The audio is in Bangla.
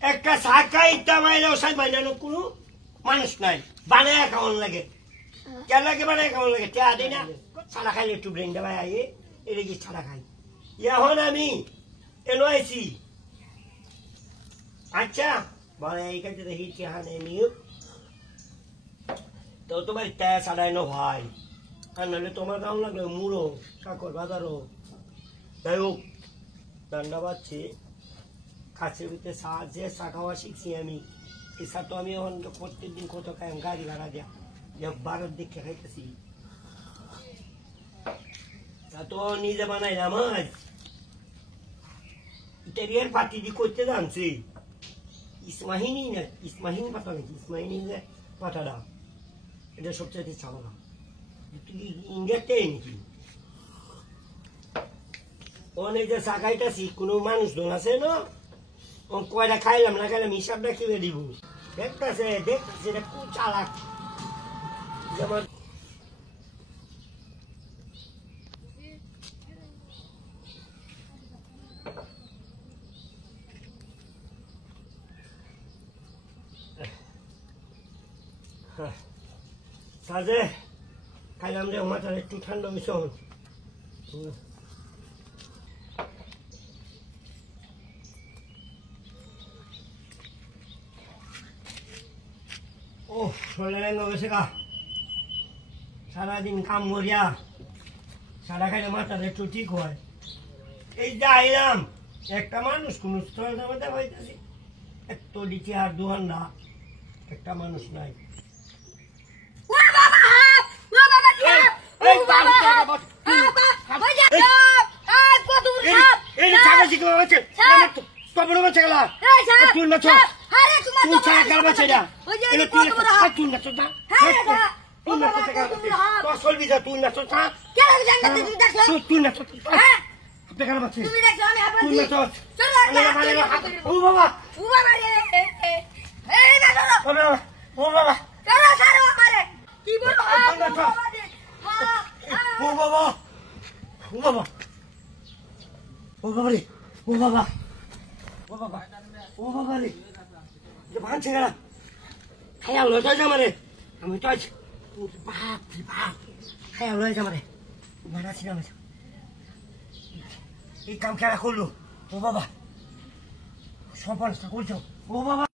একটা শাখা ইটা মাইলে ওসাই বানানো কোনো মানুষ নাই বানায় কেমন লাগে কেন লাগে বানায় কেমন লাগে তে আদে না ছাড়া খাইলে একটু ব্রেন দেওয়া আইয়ে এটা কি ছাড়া খাই এখন আমি এলো আইছি আচ্ছা বলে এই কাছে দেখি চেহানে নিয়ে তো তোমার তে ছাড়াই নো ভাই আর নাহলে তোমার দাম লাগলো মুড়ো কাকর বাজারও যাই হোক রান্না পাচ্ছি খাসির ভিতরে যে চা খাওয়া শিখছি আমি এই চা তো আমি এখন প্রত্যেকদিন কত খাই গাড়ি ভাড়া দেয়া বারোর দিকে খাইতেছি তা তো নিজে বানাইলাম আজ ইটালিয়ান পার্টি দিয়ে করতে জানছি ইসমাহিনী না ইসমাহিনী পাতা নাকি ইসমাহিনী পাতাটা এটা সবচেয়ে চাওয়া তুই ইংরেজটাই নাকি অনেক যে চা খাইতেছি কোনো মানুষ জন আছে না কয়টা খাইলাম না খাইলাম হিসাবটা কিনে দিব দেখতেছে এটা খুব চালাক যেমন সাজে খাইলাম রে মাথার একটু ঠান্ডা মিশন ও শরীরে গেছে গা সারাদিন কাম করিয়া সারা খাইলে মাথাটা একটু ঠিক হয় এই যে আইলাম একটা মানুষ কোন স্থলের মধ্যে হইতেছি এত দিচ্ছে আর দুহান না একটা মানুষ নাই এই কাম খেলা করলো ও বাবা সব করছো ও বাবা